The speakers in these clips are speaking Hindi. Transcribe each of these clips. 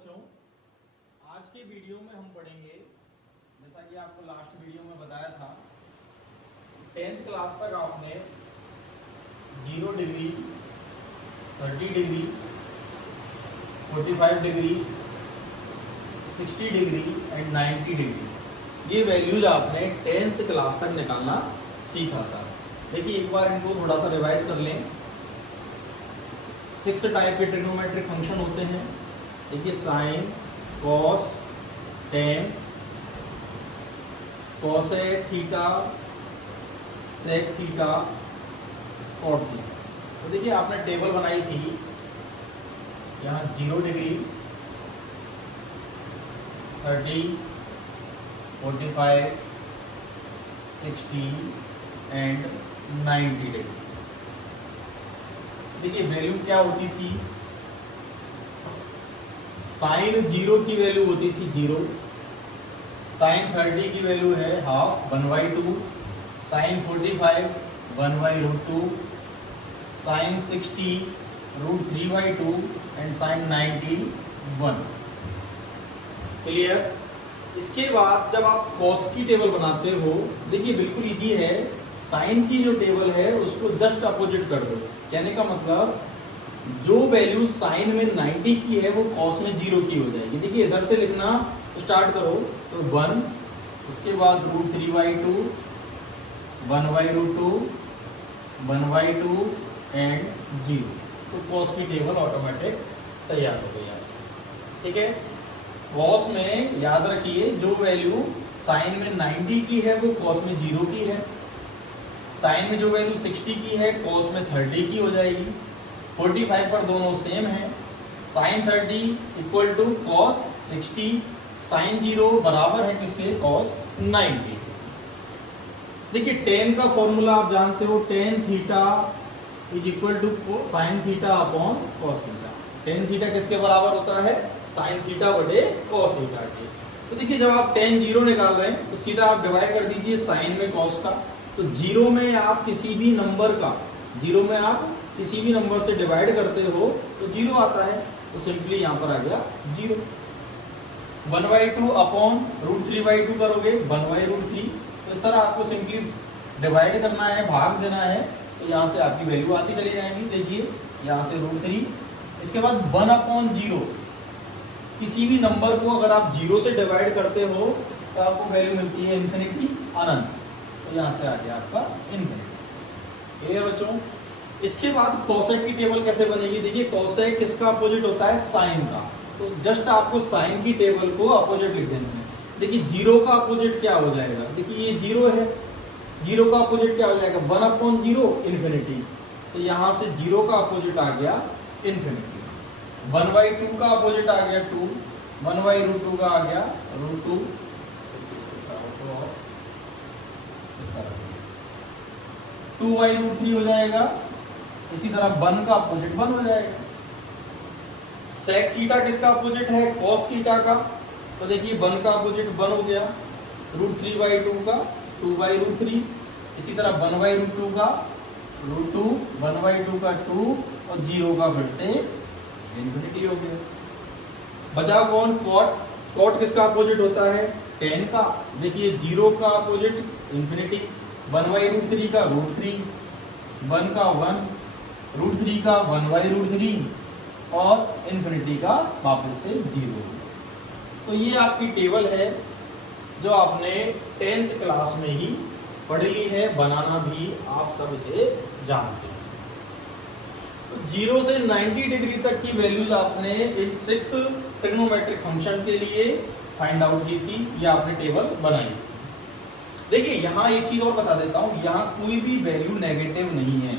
बच्चों, आज के वीडियो में हम पढ़ेंगे, जैसा कि आपको लास्ट वीडियो में बताया था, 10th क्लास तक आपने 0 degree, 30 degree, 45 degree, 60 degree and 90 degree ये वैल्यूज आपने 10th क्लास तक निकालना सीखा था। देखिए एक बार इनको थोड़ा सा रिवाइज कर लें। 6 टाइप के ट्रिग्नोमेट्रिक फंक्शन होते हैं। देखिए sine, cos, tan, cosec theta, sec theta, cot theta. तो देखिए आपने टेबल बनाई थी, यहाँ 0 डिग्री, 30, 45, 60 एंड 90 डिग्री। देखिए वैल्यू क्या होती थी, साइन 0 की वैल्यू होती थी 0, साइन 30 की वैल्यू है half 1/2, sine 45 1/√2, sine 60 √3/2 and sine 90 1। Clear. इसके बाद जब आप कॉस की टेबल बनाते हो, देखिए बिल्कुल इजी है, साइन की जो टेबल है उसको जस्ट अपोजिट कर दो। कहने का मतलब जो वैल्यू साइन में 90 की है वो कॉस में 0 की हो जाएगी। देखिए इधर से लिखना स्टार्ट करो तो 1, उसके बाद √3/2, 1/√2, 1/2 एंड 0। तो कॉस की टेबल ऑटोमेटिक तैयार हो गई है। ठीक है। कॉस में याद रखिए जो वैल्यू साइन में 90 की है वो कॉस में 0 की है। साइन में जो वैल्यू 60 की है कॉस में 30 की हो जाएगी। 45 पर दोनों सेम है। Sine 30 equal to cos 60, sine 0 बराबर है किसके, कॉस 90। देखिए टेन का फॉर्मूला आप जानते हो, tan theta is equal to sine theta upon cos theta. Tan theta किसके बराबर होता है, साइन थीटा बटे कॉस थीटा के। तो देखिए जब आप टेन 0 निकाल रहे हैं तो सीधा आप डिवाइड कर दीजिए साइन में कॉस का। तो 0 में आप किसी भी नंबर का, 0 में आप किसी भी नंबर से डिवाइड करते हो तो 0 आता है। तो सिंपली यहाँ पर आ गया 0। 1/2 अपॉन √3/2 करोगे 1/√3। तो इस तरह आपको सिंपली डिवाइड करना है, भाग देना है, तो यहाँ से आपकी वैल्यू आती चली जाएंगी। देखिए यहाँ से √3, इसके बाद 1/0। किसी भी नंबर को अगर आप 0 से डिवाइड करते हो तो आपको वैल्यू मिलती है इन्फिनिटी, अनंत। तो यहाँ से आ गया आपका इन्फिनिटी। क्लियर बच्चों। इसके बाद कोसेक की टेबल कैसे बनेगी। देखिए कोसेक किसका अपोजिट होता है, साइन का। तो जस्ट आपको साइन की टेबल को अपोजिट लिख देना है। देखिए 0 का अपोजिट क्या हो जाएगा, देखिए ये 0 है, 0 का अपोजिट क्या हो जाएगा, 1/0 इन्फिनिटी। तो यहाँ से 0 का अपोजिट आ गया इन्फिनिटी। 1/2 का अपोजिट आ गया 2, 1/√2 का आ गया √2। इस तरह 2/√3 हो जाएगा। इसी तरह 1 का अपोजिट 1 हो जाएगा। सेक थीटा किसका अपोजिट है, कॉस थीटा का। तो देखिए 1 का अपोजिट 1 हो गया, √3/2 का 2/√3। इसी तरह 1/√2 का √2, 1/2 का 2 और 0 का फिर से इन्फिनिटी हो गया। बचा कौन, कॉट। कॉट किसका अपोजिट होता है, टेन का। देखिए 0 का अपोजिट इन्फिनिटी, 1/√3 का √3, 1 का 1, √3 का 1/√3 और इन्फिनिटी का वापस से 0। तो ये आपकी टेबल है जो आपने 10th क्लास में ही पढ़ ली है, बनाना भी आप सब इसे जानते हैं। तो 0 से 90 डिग्री तक की वैल्यूज आपने इन 6 ट्रिग्नोमेट्रिक फंक्शन के लिए फाइंड आउट की थी, या आपने टेबल बनाई। देखिए यहाँ एक चीज और बता देता हूँ, यहाँ कोई भी वैल्यू नेगेटिव नहीं है,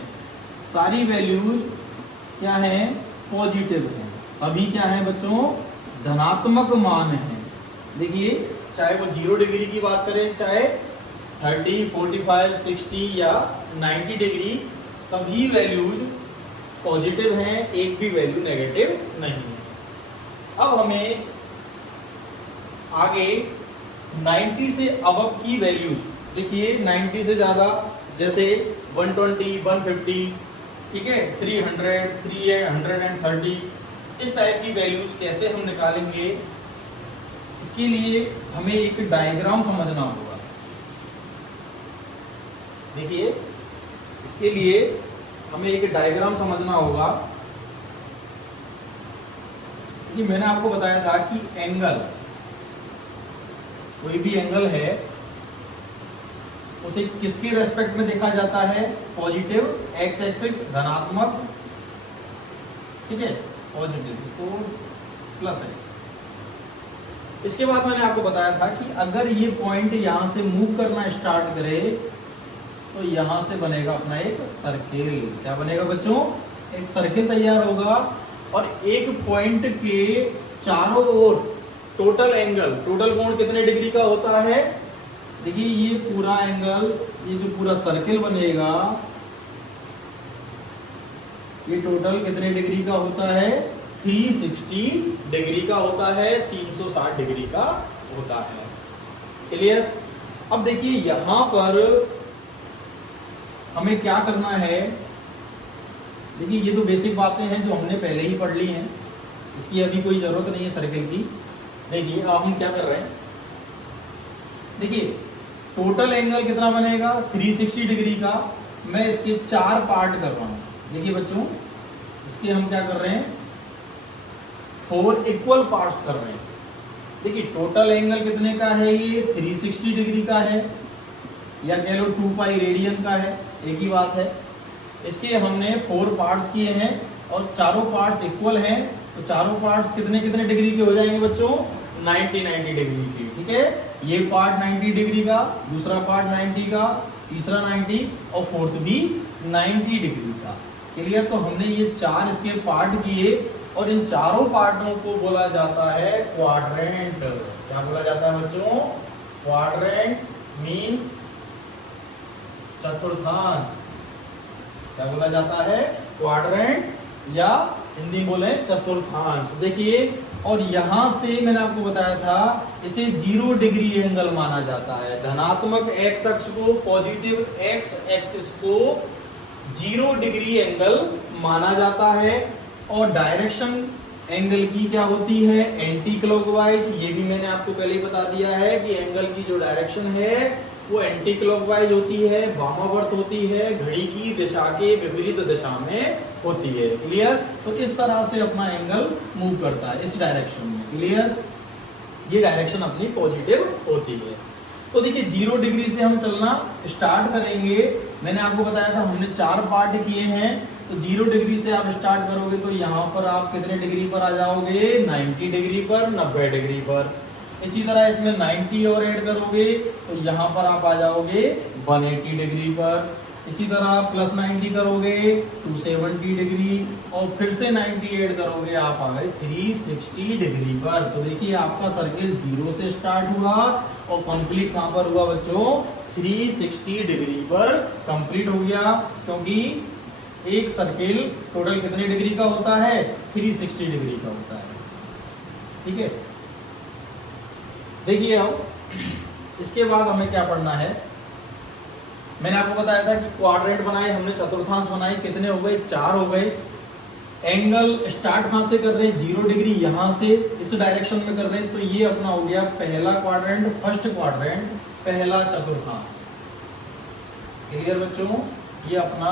सारी वैल्यूज क्या है, पॉजिटिव है। सभी क्या है बच्चों, धनात्मक मान है। देखिए चाहे वो 0 डिग्री की बात करें, चाहे 30, 45, 60 या 90 डिग्री, सभी वैल्यूज पॉजिटिव हैं, एक भी वैल्यू नेगेटिव नहीं है। अब हमें आगे 90 से अबव की वैल्यूज, देखिए 90 से ज़्यादा जैसे 120, 150, ठीक है, 300, 330, इस टाइप की वैल्यूज कैसे हम निकालेंगे, इसके लिए हमें एक डायग्राम समझना होगा। देखिए, इसके लिए हमें एक डायग्राम समझना होगा कि मैंने आपको बताया था कि एंगल, कोई भी एंगल है उसे किसके रेस्पेक्ट में देखा जाता है, पॉजिटिव, एक्स एक्सिस धनात्मक, ठीक है, पॉजिटिव, इसको प्लस एक्स। इसके बाद मैंने आपको बताया था कि अगर ये पॉइंट यहां से मूव करना स्टार्ट करे तो यहां से बनेगा अपना एक सर्किल। क्या बनेगा बच्चों, एक सर्किल तैयार होगा और एक पॉइंट के चारों ओर टोटल एंगल, टोटल कोण कितने डिग्री का होता है, देखिए ये पूरा एंगल, ये जो पूरा सर्किल बनेगा ये टोटल कितने डिग्री का होता है, 360 डिग्री का होता है, 360 डिग्री का होता है। क्लियर। अब देखिए यहां पर हमें क्या करना है, देखिए ये तो बेसिक बातें हैं जो हमने पहले ही पढ़ ली हैं, इसकी अभी कोई जरूरत नहीं है सर्किल की। देखिए अब हम क्या कर रहे हैं, देखिए टोटल एंगल कितना बनेगा, 360 डिग्री का। मैं इसके 4 पार्ट कर रहा हूं। देखिए बच्चों, इसके हम क्या कर रहे हैं, 4 इक्वल पार्ट्स कर रहे हैं। देखिए टोटल एंगल कितने का है, ये 360 डिग्री का है, या कह लो 2 पाई रेडियन का है, एक ही बात है। इसके हमने 4 पार्ट्स किए हैं और चारों पार्ट्स इक्वल हैं, तो चारों पार्ट्स कितने कितने डिग्री के हो जाएंगे बच्चों, 90 डिग्री के। ठीक है, ये पार्ट 90 डिग्री का, दूसरा पार्ट 90 का, तीसरा 90 और फोर्थ भी 90 डिग्री का। क्लियर। तो हमने ये 4 इसके पार्ट किए और इन चारों पार्टों को बोला जाता है क्वाड्रेंट। क्या बोला जाता है बच्चों, क्वाड्रेंट मीन्स चतुर्थांश। क्या बोला जाता है, क्वाड्रेंट, या हिंदी बोले चतुर्थांश। देखिए, और यहां से मैंने आपको बताया था इसे 0 डिग्री एंगल माना जाता है। धनात्मक एक्स अक्ष को, पॉजिटिव एक्स एक्सिस को 0 डिग्री एंगल माना जाता है। और डायरेक्शन एंगल की क्या होती है, एंटी क्लॉकवाइज। ये भी मैंने आपको पहले ही बता दिया है कि एंगल की जो डायरेक्शन है वो एंटी क्लॉकवाइज होती है, वामावर्त होती है, घड़ी की दिशा के विपरीत दिशा में होती है। क्लियर। तो इस तरह से अपना एंगल मूव करता है इस डायरेक्शन में। क्लियर। ये डायरेक्शन अपनी पॉजिटिव होती है। तो देखिए 0 डिग्री से हम चलना स्टार्ट करेंगे। मैंने आपको बताया था हमने 4 पार्ट किए हैं, तो 0 डिग्री से आप स्टार्ट करोगे तो यहाँ पर आप कितने डिग्री पर आ जाओगे, 90 डिग्री पर, 90 डिग्री पर। इसी तरह इसमें 90 और ऐड करोगे तो यहाँ पर आप आ जाओगे 180 डिग्री पर। इसी तरह प्लस 90 करोगे 270 डिग्री और फिर से 90 ऐड करोगे आप आ गए 360 डिग्री पर। तो देखिए आपका सर्किल 0 से स्टार्ट हुआ और कंप्लीट कहाँ पर हुआ बच्चों, 360 डिग्री पर कंप्लीट हो गया। क्योंकि एक सर्किल टोटल कितने डिग्री का होता है, 360 डिग्री का होता है। ठीक है। देखिए अब इसके बाद हमें क्या पढ़ना है, मैंने आपको बताया था कि क्वाड्रेंट बनाए हमने, चतुर्थांश बनाए, कितने हो गए, 4 हो गए। एंगल स्टार्ट कहां से कर रहे हैं, 0 डिग्री यहां से इस डायरेक्शन में कर रहे हैं, तो ये अपना हो गया पहला क्वाड्रेंट, फर्स्ट क्वाड्रेंट, पहला चतुर्थांश। क्लियर बच्चों, ये अपना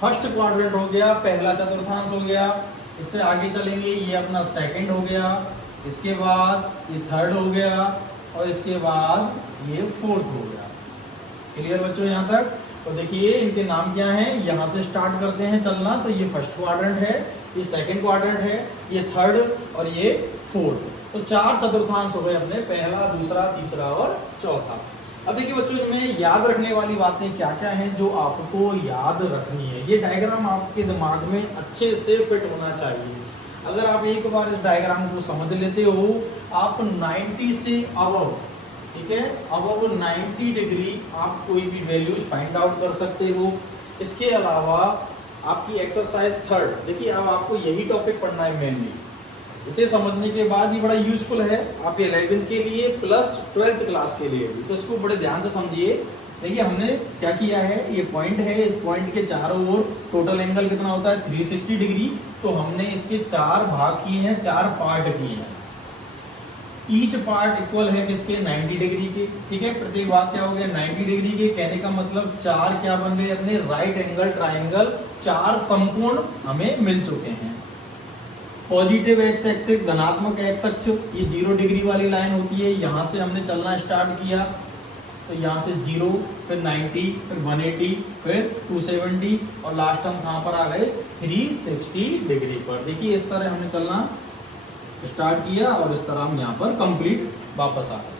फर्स्ट क्वाड्रेंट हो गया, पहला चतुर्थांश हो गया। इससे आगे चलेंगे, ये अपना सेकंड हो गया, इसके बाद ये थर्ड हो गया और इसके बाद ये फोर्थ हो गया। क्लियर बच्चों यहाँ तक। तो देखिए इनके नाम क्या हैं, यहाँ से स्टार्ट करते हैं चलना, तो ये फर्स्ट क्वाड्रेंट है, ये सेकंड क्वाड्रेंट है, ये थर्ड और ये फोर्थ। तो 4 चतुर्थांश हो गए अपने, पहला, दूसरा, तीसरा और चौथा। अब देखिए बच्चों, इनमें याद रखने वाली बातें क्या क्या हैं जो आपको याद रखनी है। ये डायग्राम आपके दिमाग में अच्छे से फिट होना चाहिए। अगर आप एक बार इस डायग्राम को समझ लेते हो, आप 90 से अबव, ठीक है, अबव 90 डिग्री आप कोई भी वैल्यूज फाइंड आउट कर सकते हो। इसके अलावा आपकी एक्सरसाइज 3, देखिए अब आपको यही टॉपिक पढ़ना है मेनली। इसे समझने के बाद ही बड़ा यूजफुल है आप 11th के लिए प्लस 12th क्लास के लिए भी, तो इसको बड़े ध्यान से समझिए। देखिए हमने क्या किया है, ये पॉइंट है, इस पॉइंट के चारों ओर टोटल एंगल कितना होता है 360 डिग्री। तो हमने इसके 4 भाग किए हैं, 4 पार्ट किए हैं। ईच पार्ट इक्वल है किसके 90 डिग्री के, ठीक है। प्रत्येक भाग क्या हो गया 90 डिग्री के। कहने का मतलब 4 क्या बन गए अपने राइट एंगल ट्राइंगल, 4 समकोण हमें मिल चुके हैं। पॉजिटिव एक्स एक्सिस धनात्मक एक्स अक्ष, ये 0 डिग्री वाली लाइन होती है। यहाँ से हमने चलना स्टार्ट किया तो यहाँ से 0, फिर 90, फिर 180, फिर 270 और लास्ट हम कहाँ पर आ गए 360 डिग्री पर। देखिए इस तरह हमने चलना स्टार्ट किया और इस तरह हम यहाँ पर कंप्लीट वापस आ गए।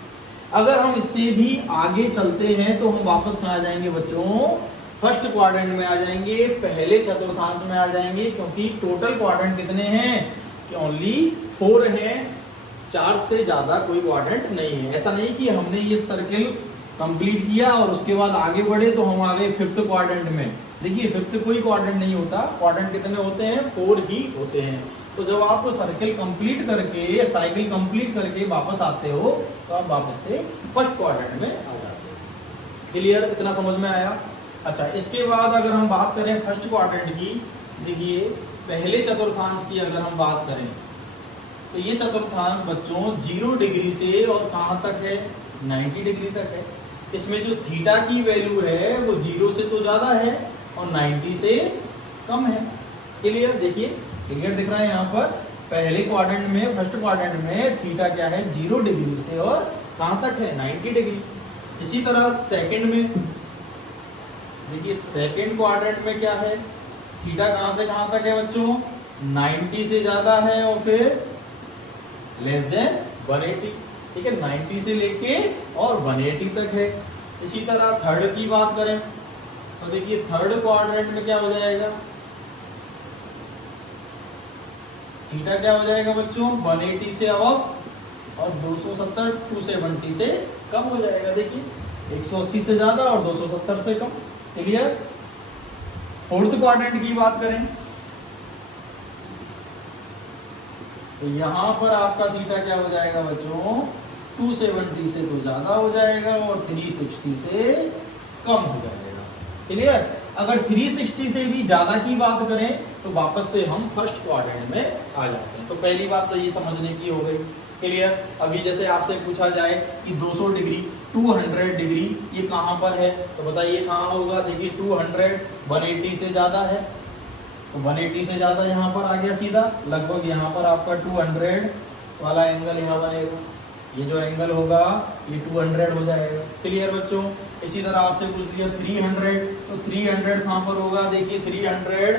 अगर हम इससे भी आगे चलते हैं तो हम वापस कहाँ आ जाएंगे बच्चों, फर्स्ट क्वाड्रेंट में आ जाएंगे, पहले चतुर्थांश में आ जाएंगे। क्योंकि टोटल क्वाड्रेंट कितने हैं कि ओनली 4 हैं, 4 से ज्यादा कोई क्वाड्रेंट नहीं है। ऐसा नहीं कि हमने ये सर्किल कंप्लीट किया और उसके बाद आगे बढ़े तो हम आ गए 5th क्वाड्रेंट में। देखिए 5th कोई क्वाड्रेंट नहीं होता, क्वाड्रेंट कितने होते हैं 4 ही होते हैं। तो जब आप सर्किल कंप्लीट करके, साइकिल कंप्लीट करके वापस आते हो तो आप वापस से फर्स्ट क्वाड्रेंट में आ जाते हो। क्लियर, इतना समझ में आया। अच्छा, इसके बाद अगर हम बात करें फर्स्ट क्वाड्रेंट की, देखिए पहले चतुर्थांश की अगर हम बात करें तो ये चतुर्थांश बच्चों 0 डिग्री से और कहाँ तक है 90 डिग्री तक है। इसमें जो थीटा की वैल्यू है वो 0 से तो ज्यादा है और 90 से कम है। क्लियर, देखिए क्लियर दिख रहा है यहाँ पर। पहले क्वाड्रेंट में, फर्स्ट क्वाड्रेंट में थीटा क्या है 0 डिग्री से और कहाँ तक है 90 डिग्री। इसी तरह सेकंड में देखिए, सेकंड क्वाड्रेंट में क्या है, थीटा कहाँ से कहाँ तक है बच्चों 90 से ज्यादा है और फिर लेस देन 180, ठीक है। 90 से लेके और 180 तक है। इसी तरह थर्ड की बात करें तो देखिए थर्ड क्वाड्रेंट में क्या हो जाएगा, थीटा क्या हो जाएगा बच्चों 180 से अब और 270 270 से कम हो जाएगा। देखिए 180 से ज्यादा और 270 से कम। क्लियर। फोर्थ क्वाड्रेंट की बात करें तो यहां पर आपका थीटा क्या हो जाएगा बच्चों 270 से तो ज्यादा हो जाएगा और 360 से कम हो जाएगा। क्लियर। अगर 360 से भी ज्यादा की बात करें तो वापस से हम फर्स्ट क्वाड्रेंट में आ जाते हैं। तो पहली बात तो ये समझने की हो गई। क्लियर। अभी जैसे आपसे पूछा जाए कि 200 डिग्री 200 डिग्री ये कहां पर है तो बताइए कहां होगा। देखिए 200 180 से ज्यादा है तो 180 से ज्यादा यहाँ पर आ गया सीधा, लगभग यहाँ पर आपका 200 वाला एंगल यहाँ बनेगा। ये जो एंगल होगा ये 200 हो जाएगा। क्लियर बच्चों। इसी तरह आपसे पूछ लिया 300 तो 300 कहाँ पर होगा। देखिए 300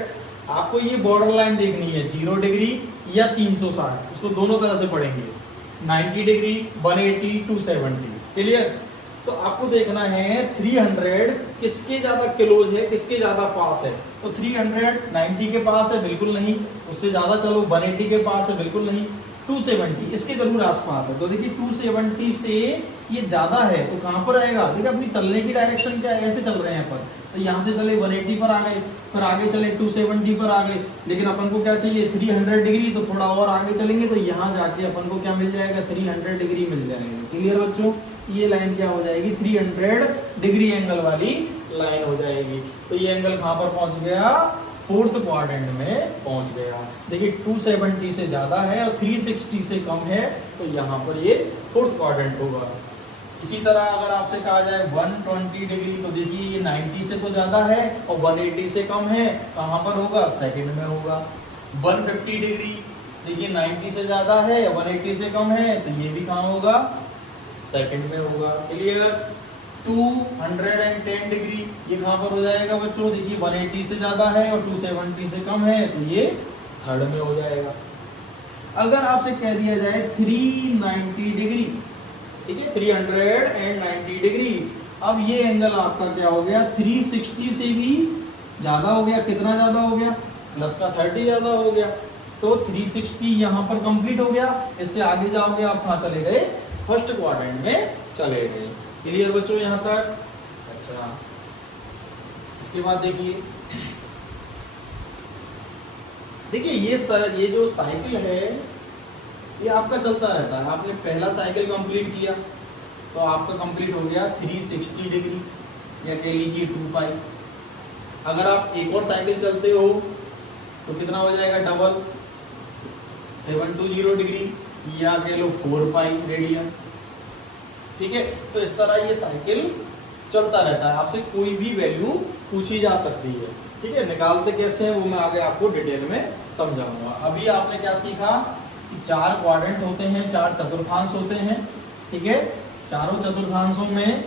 आपको ये बॉर्डर लाइन देखनी है 0 डिग्री या 360, इसको दोनों तरह से पढ़ेंगे। 90 डिग्री 180 270। क्लियर। तो आपको देखना है 300 किसके ज्यादा क्लोज है, किसके ज्यादा पास है। तो 300 90 के पास है बिल्कुल नहीं, उससे ज्यादा चलो 180 के पास है बिल्कुल नहीं, 270 इसके जरूर आसपास है। तो देखिए 270 से ये ज्यादा है तो कहां पर आएगा। देखिए अपनी चलने की डायरेक्शन क्या है, ऐसे चल रहे हैं अपन, तो यहाँ से चले 180 पर आ गए, फिर आगे चले 270 पर आ गए। लेकिन अपन को क्या चाहिए 300 डिग्री, तो थोड़ा और आगे चलेंगे तो यहाँ जाके अपन को क्या मिल जाएगा 300 डिग्री मिल जाएगा। क्लियर बच्चों। ये लाइन क्या हो जाएगी 300 डिग्री एंगल वाली लाइन हो जाएगी। तो ये एंगल कहां पर पहुंच गया फोर्थ क्वाड्रेंट में पहुंच गया। देखिए 270 से ज्यादा है और 360 से कम है तो यहाँ पर ये फोर्थ क्वाड्रेंट होगा। इसी तरह अगर आपसे कहा जाए 120 डिग्री तो देखिए ये 90 से तो ज्यादा है और 180 से कम है, कहां पर होगा सेकंड में होगा। 150 डिग्री देखिए 90 से ज्यादा है 180 से कम है तो ये भी कहां होगा सेकंड में होगा। क्लियर। 210 डिग्री ये कहां पर हो जाएगा बच्चों। देखिए 180 से ज्यादा है और 270 से कम है तो ये थर्ड में हो जाएगा। अगर आपसे कह दिया जाए 390 डिग्री, ठीक है 390 डिग्री, अब ये एंगल आपका क्या हो गया 360 से भी ज्यादा हो गया। कितना ज्यादा हो गया प्लस का 30 ज्यादा हो गया। तो 360 यहाँ पर कंप्लीट हो गया। इससे आगे जाओगे आप कहाँ चले गए फर्स्ट क्वाड्रेंट में चले गए। क्लियर बच्चों यहाँ तक। अच्छा इसके बाद देखिए ये जो साइकिल है ये आपका चलता रहता है। आपने पहला साइकिल कंप्लीट किया तो आपका कंप्लीट हो गया 360 डिग्री, या कह लीजिए 2 पाई। अगर आप एक और साइकिल चलते हो तो कितना हो जाएगा डबल, 720 डिग्री या कह लो 4 पाई रेडियन। ठीक है, तो इस तरह ये साइकिल चलता रहता है, आपसे कोई भी वैल्यू पूछी जा सकती है। ठीक है, निकालते कैसे हैं वो मैं आगे आपको डिटेल में समझाऊंगा। अभी आपने क्या सीखा कि 4 क्वाड्रेंट होते हैं, 4 चतुर्थांश होते हैं। ठीक है, चारों चतुर्थांशों में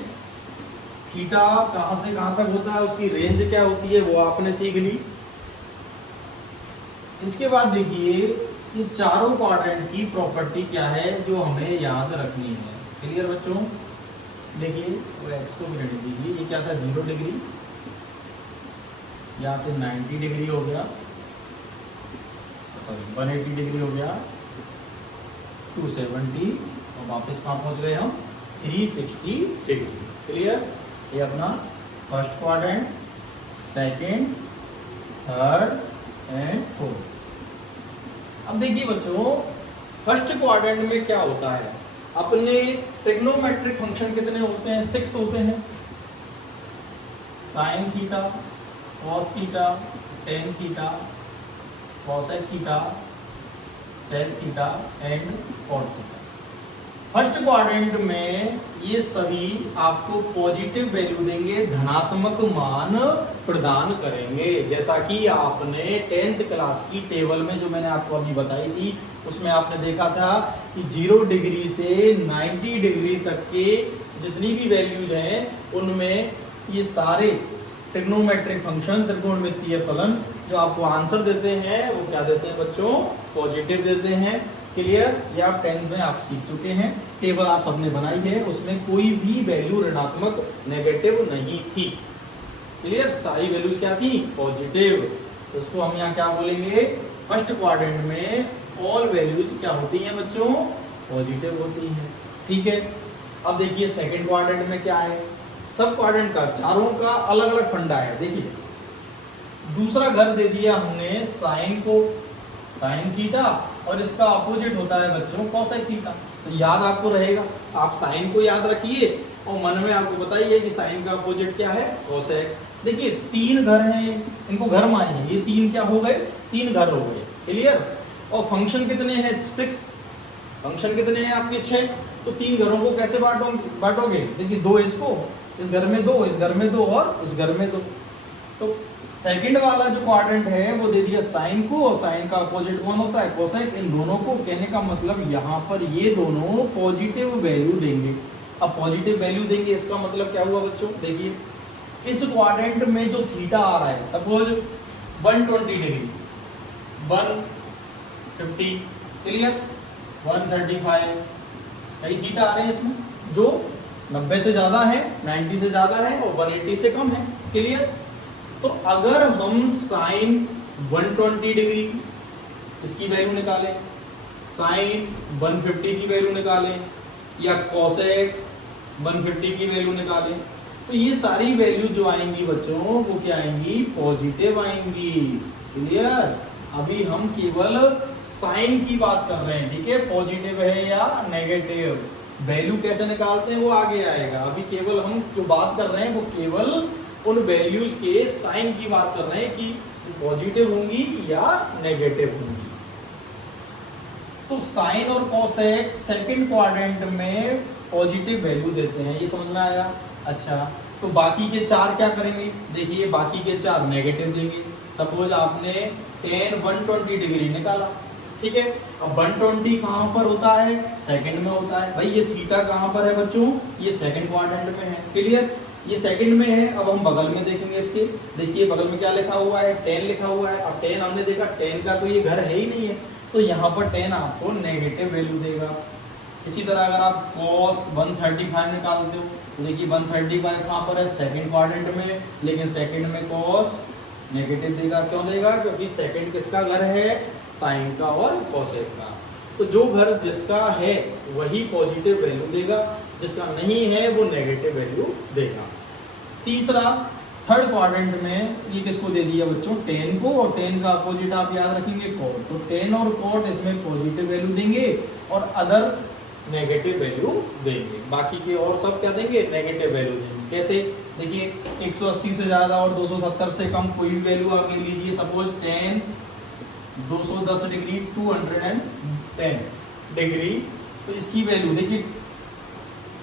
थीटा कहां से कहां तक होता है, उसकी रेंज क्या होती है वो आपने सीख ली। इसके बाद देखिए ये चारों क्वाड्रेंट की प्रॉपर्टी क्या है जो हमें याद रखनी है। क्लियर बच्चों? देखिए वो एक्स को भी रहने दीजिए, ये क्या था 0 डिग्री, यहाँ से 90 डिग्री हो गया, सॉरी 180 डिग्री हो गया, 270 और वापस कहाँ पहुँच गए हम 360 डिग्री। क्लियर? ये अपना first quadrant, second, third and fourth. अब देखिए बच्चों फर्स्ट क्वाड्रेंट में क्या होता है, अपने ट्रिग्नोमेट्रिक फंक्शन कितने होते हैं, 6 होते हैं। Sine theta, cos theta, tan theta, cosec theta, sec theta and cot theta. First quadrant में ये सभी आपको पॉजिटिव वैल्यू देंगे, धनात्मक मान प्रदान करेंगे। जैसा कि आपने 10th क्लास की टेबल में जो मैंने आपको अभी बताई थी उसमें आपने देखा था कि 0 डिग्री से 90 डिग्री तक के जितनी भी वैल्यूज हैं उनमें ये सारे ट्रिग्नोमेट्रिक फंक्शन, त्रिकोणमितीय फलन जो आपको आंसर देते हैं वो क्या देते हैं बच्चों, पॉजिटिव देते हैं। क्लियर? ये आप 10th में आप सीख चुके हैं, टेबल आप सबने बनाई है, उसमें कोई भी वैल्यू ऋणात्मक नेगेटिव नहीं थी। क्लियर? सारी वैल्यूज क्या थी, पॉजिटिव। तो इसको हम यहाँ क्या बोलेंगे, फर्स्ट क्वाड्रेंट में ऑल वैल्यूज क्या होती हैं बच्चों, पॉजिटिव होती हैं। ठीक है, अब देखिए सेकंड क्वाड्रेंट में क्या है, सब क्वाड्रेंट का चारों का अलग अलग फंडा है। देखिए दूसरा घर दे दिया हमने साइन को, साइन थीटा, और इसका अपोजिट होता है बच्चों कोसेक थीटा। तो याद आपको रहेगा, आप साइन को याद रखिए और मन में आपको बताइए कि साइन का अपोजिट क्या है, कोसेक। देखिए 3 घर हैं, इनको घर मानिए, ये 3 क्या हो गए, 3 घर हो गए। क्लियर? और फंक्शन कितने हैं, 6। फंक्शन कितने हैं आपके 6। तो 3 घरों को कैसे बांटोगे, देखिए 2 इसको, इस घर में 2, इस घर में 2 और इस घर में 2। तो सेकंड वाला जो क्वाड्रेंट है वो दे दिया साइन को, और साइन का अपोजिट कौन होता है, कोसेक। इन दोनों को कहने का मतलब यहाँ पर ये दोनों पॉजिटिव वैल्यू देंगे। अब पॉजिटिव वैल्यू देंगे इसका मतलब क्या हुआ बच्चों, देखिए इस क्वाड्रेंट में जो थीटा आ रहा है, सपोज 120 डिग्री, 150, क्लियर, 135, कई थीटा आ रहे हैं इसमें जो 90 से ज्यादा है, 90 से ज्यादा है और 180 से कम है। क्लियर? तो अगर हम साइन 120 डिग्री इसकी वैल्यू निकालें, साइन 150 की वैल्यू निकालें, या कोसेक 150 की वैल्यू निकालें, तो ये सारी वैल्यू जो आएंगी बच्चों वो क्या आएंगी, पॉजिटिव आएंगी। क्लियर? अभी हम केवल साइन की बात कर रहे हैं, ठीक है, पॉजिटिव है या नेगेटिव, वैल्यू कैसे निकालते हैं वो आगे आएगा। अभी केवल हम जो बात कर रहे हैं वो केवल उन वैल्यूज के साइन की बात कर रहे हैं कि पॉजिटिव होंगी या नेगेटिव होंगी। तो साइन और कोसेक सेकंड क्वाड्रेंट में पॉजिटिव वैल्यू देते हैं, ये समझ में आया? अच्छा, तो बाकी के 4 क्या करेंगे, देखिए बाकी के 4 नेगेटिव देंगे। सपोज आपने tan 120 डिग्री निकाला, ठीक है, अब 120 कहाँ पर होता है, सेकंड में होता है। भाई ये थीटा कहाँ पर है बच्चों, ये सेकंड क्वाड्रेंट में है। क्लियर? ये सेकंड में है। अब हम बगल में देखेंगे इसके, देखिए बगल में क्या लिखा हुआ है, 10 लिखा हुआ है। अब 10 हमने देखा 10 का तो ये घर है ही नहीं है, तो यहाँ पर 10 आपको नेगेटिव वैल्यू देगा। इसी तरह अगर आप cos 135 निकालते हो तो देखिए 135 कहाँ पर है, सेकंड क्वाड्रेंट में, लेकिन सेकंड में cos नेगेटिव देगा। क्यों देगा, क्योंकि सेकंड किसका घर है, साइन का और कोसेक का। तो जो घर जिसका है वही पॉजिटिव वैल्यू देगा, जिसका नहीं है वो नेगेटिव वैल्यू देगा। तीसरा थर्ड क्वाड्रेंट में ये किसको दे दिया बच्चों, tan को, और tan का अपोजिट आप याद रखेंगे cot। तो tan और cot इसमें पॉजिटिव वैल्यू देंगे और अदर नेगेटिव वैल्यू देंगे। बाकी के और सब क्या देंगे, नेगेटिव वैल्यू देंगे। कैसे, देखिए 180 से ज़्यादा और 270 से कम कोई भी वैल्यू आप ले लीजिए, सपोज 10 210 डिग्री 210 डिग्री, तो इसकी वैल्यू देखिए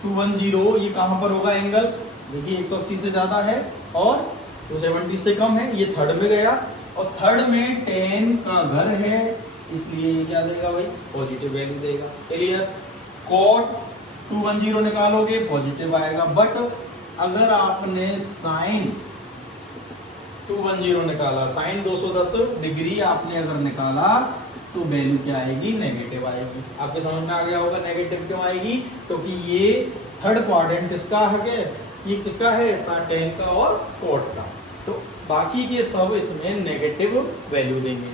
210, ये कहाँ पर होगा एंगल, देखिए 180 से ज़्यादा है और 270 से कम है, ये थर्ड में गया, और थर्ड में 10 का घर है, इसलिए ये क्या देगा भाई, पॉजिटिव वैल्यू देगा। क्लियर। कॉट 210 निकालोगे पॉजिटिव आएगा, बट अगर आपने साइन 210 निकाला, साइन 210 डिग्री आपने अगर निकाला, तो वैल्यू क्या आएगी, नेगेटिव आएगी। आपके समझ में आ गया होगा नेगेटिव क्यों आएगी, क्योंकि ये थर्ड क्वाड्रेंट किसका है, ये किसका है, टेन का और कॉट का, तो बाकी के सब इसमें नेगेटिव वैल्यू देंगे।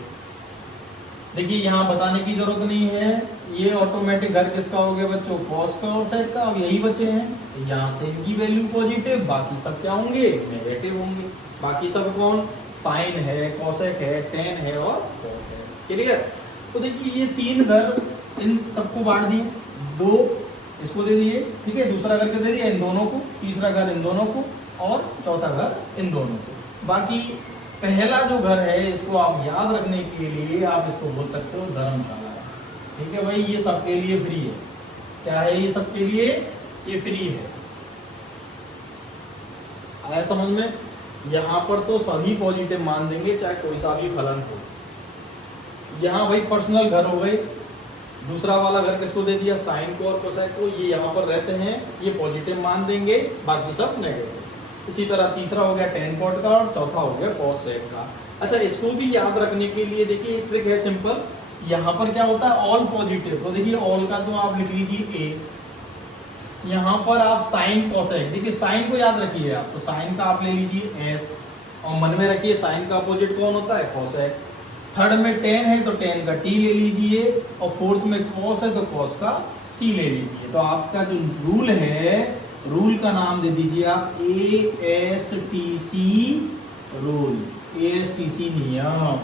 देखिए यहाँ बताने की जरूरत नहीं है, ये ऑटोमेटिक घर किसका हो गया बच्चों, कॉस का और सेक का, अब यही बचे हैं, यहाँ से इनकी वैल्यू पॉजिटिव, बाकी सब क्या होंगे, नेगेटिव होंगे। बाकी सब कौन, साइन है, कॉसेक है, टेन है और कॉट है। क्लियर। तो देखिए ये तीन घर इन सबको बांट दिए, दो इसको दे दिए, ठीक है, दूसरा घर के दे दिया इन दोनों को, तीसरा घर इन दोनों को और चौथा घर इन दोनों को। बाकी पहला जो घर है इसको आप याद रखने के लिए आप इसको बोल सकते हो धर्मशाला, ठीक है भाई, ये सबके लिए फ्री है। क्या है ये सबके लिए, ये फ्री है। आया समझ में। यहाँ पर तो सभी पॉजिटिव मान देंगे चाहे कोई सा भी फलन हो। यहाँ भाई पर्सनल घर हो गए, दूसरा वाला घर किसको दे दिया, साइन को और कोसाइन को, ये यहाँ पर रहते हैं, ये पॉजिटिव मान देंगे, बाकी सब नेगेटिव। इसी तरह तीसरा हो गया टेन कॉट का और चौथा हो गया कॉस सेक का। अच्छा, इसको भी याद रखने के लिए देखिए एक ट्रिक है सिंपल, यहाँ पर क्या होता है ऑल पॉजिटिव, तो देखिए ऑल का तो आप लिख लीजिए ए, यहाँ पर आप साइन कोसेक, देखिए साइन को याद रखिए आप, तो साइन का आप ले लीजिए एस, और मन में रखिए साइन का अपोजिट कौन होता है, कोसेक। थर्ड में टेन है तो टेन का टी ले लीजिए, और फोर्थ में कॉस है तो कॉस का सी ले लीजिए। तो आपका जो रूल है, रूल का नाम दे दीजिए आप ASTC रूल, ASTC नियम।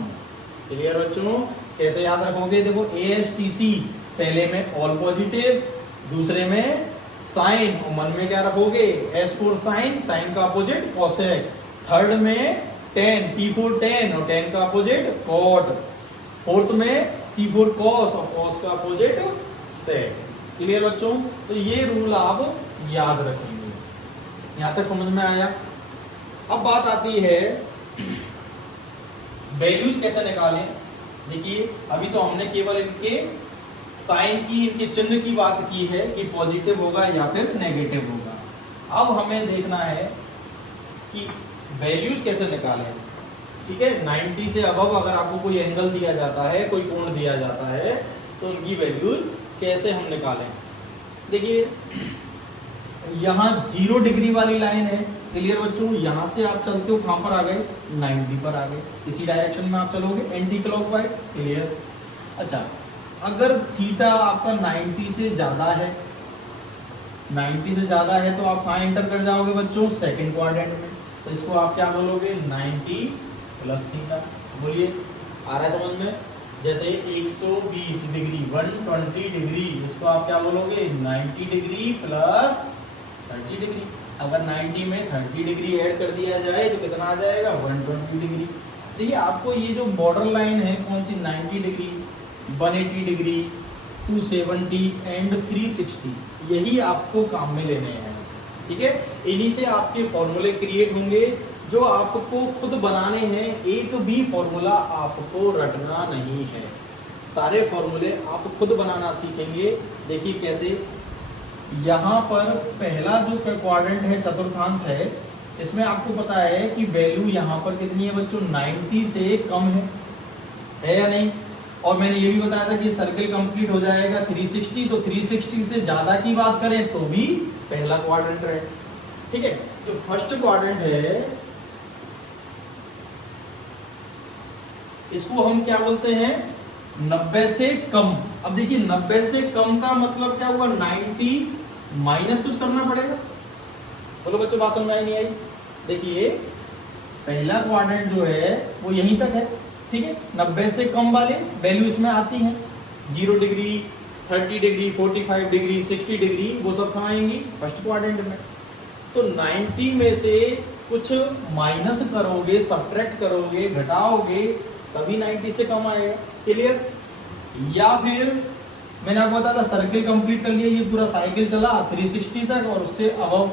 क्लियर बच्चों, कैसे याद रखोगे, देखो ASTC पहले में ऑल पॉजिटिव, दूसरे में साइन, और मन में क्या रखोगे, S फॉर साइन, साइन का अपोजिट कॉसेक, थर्ड में टेन, T फॉर टेन और टेन का अपोजिट कॉट, फोर्थ में C फॉर कॉस और कॉस का अपोजिट सेक। क्लियर बच्चों, तो ये रूल आप याद रखेंगे। यहां तक समझ में आया। अब बात आती है वैल्यूज कैसे निकालें। देखिए अभी तो हमने केवल इनके साइन की, इनके चिन्ह की बात की है कि पॉजिटिव होगा या फिर नेगेटिव होगा। अब हमें देखना है कि वैल्यूज कैसे निकालें इसके, ठीक है। 90 से अबव अगर आपको कोई एंगल दिया जाता है, कोई कोण दिया जाता है, तो उनकी वैल्यूज कैसे हम निकालें। देखिए यहाँ 0 डिग्री वाली लाइन है, क्लियर बच्चों, यहाँ से आप चलते हो कहाँ पर आ गए, 90 पर आ गए, इसी डायरेक्शन में आप चलोगे एंटी क्लॉकवाइज। क्लियर। अच्छा, अगर थीटा आपका 90 से ज़्यादा है, 90 से ज़्यादा है तो आप कहाँ एंटर कर जाओगे बच्चों, सेकंड क्वाड्रेंट में, तो इसको आप क्या बोलोगे, 90 प्लस थीटा। बोलिए, आ रहा है समझ में। जैसे 120 डिग्री 120 डिग्री, इसको आप क्या बोलोगे, 90 डिग्री प्लस 30 डिग्री। अगर 90 में 30 डिग्री ऐड कर दिया जाए तो कितना आ जाएगा, 120 डिग्री। देखिए आपको ये जो बॉर्डर लाइन है कौन सी, 90 डिग्री, 180 डिग्री, 270 एंड 360, यही आपको काम में लेने हैं, ठीक है। इन्हीं से आपके फॉर्मूले क्रिएट होंगे जो आपको खुद बनाने हैं। एक भी फॉर्मूला आपको रटना नहीं है, सारे फॉर्मूले आप खुद बनाना सीखेंगे। देखिए कैसे, यहाँ पर पहला जो क्वाड्रेंट है, चतुर्थांश है, इसमें आपको पता है कि वैल्यू यहाँ पर कितनी है बच्चों, 90 से कम है या नहीं। और मैंने ये भी बताया था कि सर्किल कंप्लीट हो जाएगा 360, तो 360 से ज्यादा की बात करें तो भी पहला क्वाड्रेंट है, ठीक है। जो फर्स्ट क्वाड्रेंट है इसको हम क्या बोलते हैं, 90 से कम। अब देखिए 90 से कम का मतलब क्या हुआ, 90 माइनस कुछ करना पड़ेगा। बोलो बच्चों, बात समझ में आई नहीं आई। देखिए पहला क्वाड्रेंट जो है वो यहीं तक है, ठीक है। 90 से कम वाले वैल्यू इसमें आती हैं, 0 डिग्री, 30 डिग्री, 45 डिग्री, 60 डिग्री, वो सब कहाँ आएंगी, फर्स्ट क्वाड्रेंट में। तो 90 में से कुछ माइनस करोगे, सब्ट्रैक्ट करोगे, घटाओगे, तभी 90 से कम आएगा। क्लियर? या फिर मैंने आपको बताया था सर्किल कंप्लीट कर लिया, ये पूरा साइकिल चला 360 तक और उससे अबव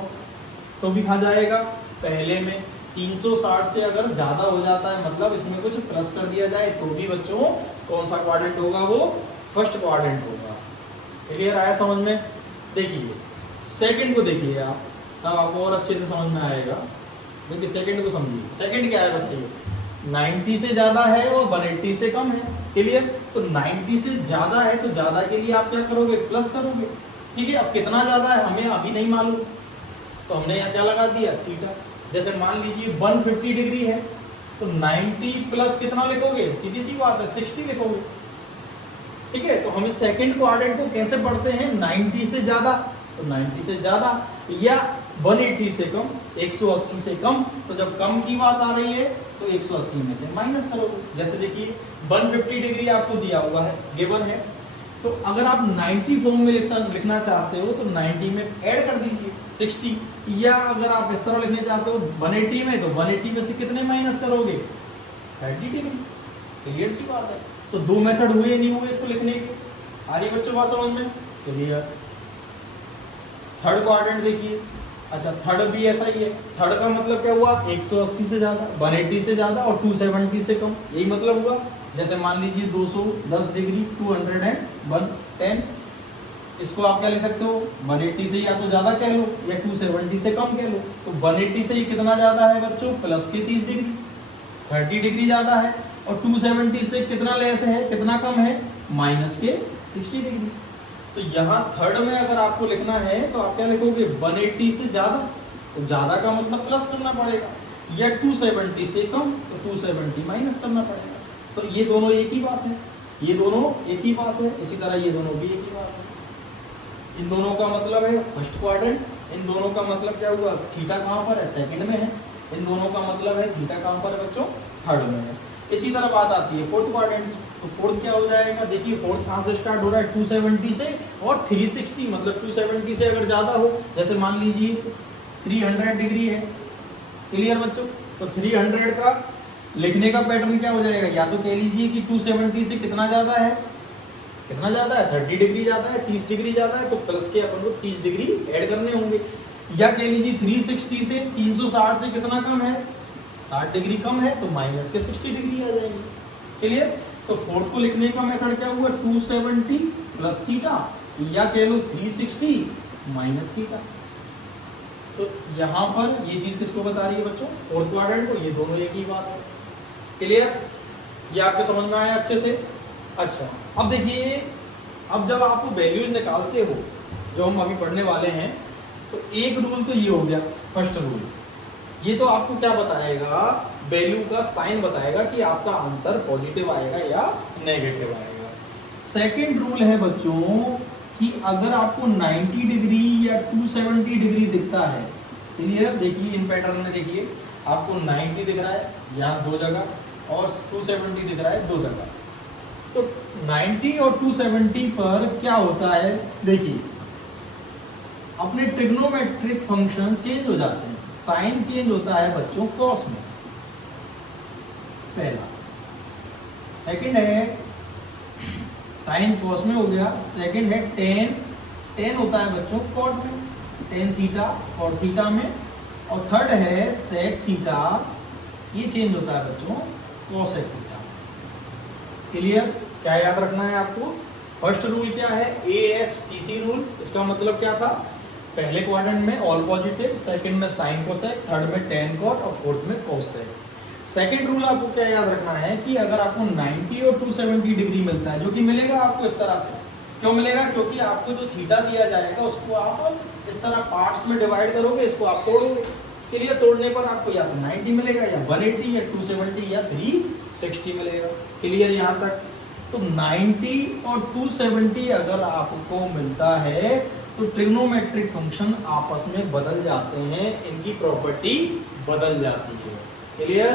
तो भी खा जाएगा। पहले में 360 से अगर ज्यादा हो जाता है मतलब इसमें कुछ प्लस कर दिया जाए तो भी बच्चों कौन सा क्वाड्रेंट होगा? वो फर्स्ट क्वाड्रेंट होगा। क्लियर आया समझ में? देखिए सेकंड को देखिए आप, तब आपको और अच्छे से समझ में आएगा। देखिए सेकंड को समझिए। सेकंड क्या है बताइए? 90 से ज्यादा है और 180 से कम है। क्लियर? तो 90 से ज्यादा है तो ज्यादा के लिए आप क्या करोगे? प्लस करोगे। ठीक है, अब कितना ज्यादा है हमें अभी नहीं मालूम, तो हमने यहाँ क्या लगा दिया? थीटा। जैसे मान लीजिए 150 डिग्री है तो 90 प्लस कितना लिखोगे? सीधी सी बात है 60 लिखोगे। ठीक है, तो हम इस सेकंड क्वाड्रेंट को कैसे पढ़ते हैं? 90 से ज्यादा, तो 90 से ज्यादा या 180 से कम, 180 से कम। तो जब कम की बात आ रही है तो 180 में से माइनस करोगे। जैसे देखिए 150 डिग्री आपको दिया हुआ है, गिवन है, तो अगर आप 90 फॉर्म में लिखना चाहते हो तो 90 में ऐड कर दीजिए 60, या अगर आप इस तरह लिखने चाहते हो 180 में, तो 180 में से कितने माइनस करोगे? 30 डिग्री। क्लियर सी बात है। तो दो मेथड हुए नहीं हुए इसको लिखने के? आ रही बच्चों बात समझ में? क्लियर? थर्ड क्वाड्रेंट देखिए। अच्छा, थर्ड भी ऐसा ही है। थर्ड का मतलब क्या हुआ? 180 से ज्यादा, 180 से ज्यादा और 270 से कम, यही मतलब हुआ। जैसे मान लीजिए 210 डिग्री, 210, इसको आप क्या ले सकते हो? 180 से या तो ज्यादा कह लो या 270 से कम कह लो। तो 180 से ये कितना ज्यादा है बच्चों? प्लस के 30 डिग्री, 30 डिग्री ज्यादा है। और 270 से कितना लेस है, कितना कम है? माइनस के 60 डिग्री। तो यहाँ थर्ड में अगर आपको लिखना है तो आप क्या लिखोगे? 180 से ज्यादा, तो ज्यादा का मतलब प्लस करना पड़ेगा, या 270 से कम तो 270 माइनस करना पड़ेगा। तो ये दोनों एक ही बात है, ये दोनों एक ही बात है। इसी तरह ये दोनों भी एक ही बात है। इन दोनों का मतलब है फर्स्ट क्वाड्रेंट, इन दोनों का मतलब क्या हुआ? थीटा कहाँ पर है? सेकंड में है। इन दोनों का मतलब है थीटा कहाँ पर है बच्चों? थर्ड में है। इसी तरह बात आती है फोर्थ क्वाड्रेंट की। तो फोर्थ क्या हो जाएगा? देखिए फोर्थ कहाँ से स्टार्ट हो रहा है? 270 से और 360, मतलब 270 से अगर ज्यादा हो, जैसे मान लीजिए 300 डिग्री है। क्लियर बच्चों? तो 300 का लिखने का पैटर्न क्या हो जाएगा? या तो कह लीजिए कि 270 से कितना ज्यादा है? कितना ज्यादा है? 30 डिग्री ज्यादा है, 30 डिग्री ज्यादा है, तो प्लस के अपन को 30 डिग्री ऐड करने होंगे। या कह लीजिए 360 से 360 से कितना कम है? 60 डिग्री कम है, तो माइनस के 60 डिग्री आ जाएंगे। क्लियर? तो फोर्थ को लिखने का मेथड क्या हुआ? 270 प्लस थीटा, या कह लो 360 माइनस थीटा। तो यहाँ पर ये चीज किसको बता रही है बच्चों? फोर्थ क्वाड्रेंट को। ये दोनों एक ही बात है। क्लियर? ये आपको समझ में आया अच्छे से? अच्छा, अब देखिए, अब जब आप वैल्यूज निकालते हो जो हम अभी पढ़ने वाले हैं, तो एक रूल तो ये हो गया, फर्स्ट रूल। ये तो आपको क्या बताएगा? वैल्यू का साइन बताएगा कि आपका आंसर पॉजिटिव आएगा या नेगेटिव आएगा। सेकंड रूल है बच्चों कि अगर आपको 90 डिग्री या 270 डिग्री दिखता है, क्लियर? देखिए इन पैटर्न में देखिए, आपको 90 दिख रहा है यहाँ दो जगह, और 270 दिख रहा है दो जगह। तो 90 और 270 पर क्या होता है? देखिए अपने ट्रिग्नोमेट्रिक फंक्शन चेंज हो जाते हैं। साइन चेंज होता है बच्चों कॉस में, पहला। सेकंड है साइन कॉस में हो गया। सेकंड है टेन होता है बच्चों कॉट में, टेन थीटा और थीटा में। और थर्ड है सेक थीटा, ये चेंज होता है बच्चों कोसेक थीटा। क्लियर? क्या याद रखना है आपको? फर्स्ट रूल क्या है? ASTC rule. इसका मतलब क्या था? पहले क्वाड्रेंट में ऑल पॉजिटिव, सेकंड में साइन कोसेक, थर्ड में टेन कॉट और फोर्थ में कोसेक। सेकंड रूल आपको क्या याद रखना है कि अगर आपको 90 और 270 डिग्री मिलता है, जो कि मिलेगा आपको इस तरह से। क्यों मिलेगा? क्योंकि आपको जो थीटा दिया जाएगा उसको आप इस तरह पार्ट्स में डिवाइड करोगे, इसको आप तोड़ोगे। क्लियर? तोड़ने पर आपको या तो 90 मिलेगा, या 180, या 270, या 360 मिलेगा। क्लियर यहाँ तक? तो 90 और 270 अगर आपको मिलता है तो ट्रिग्नोमेट्रिक फंक्शन आपस में बदल जाते हैं, इनकी प्रॉपर्टी बदल जाती है। क्लियर?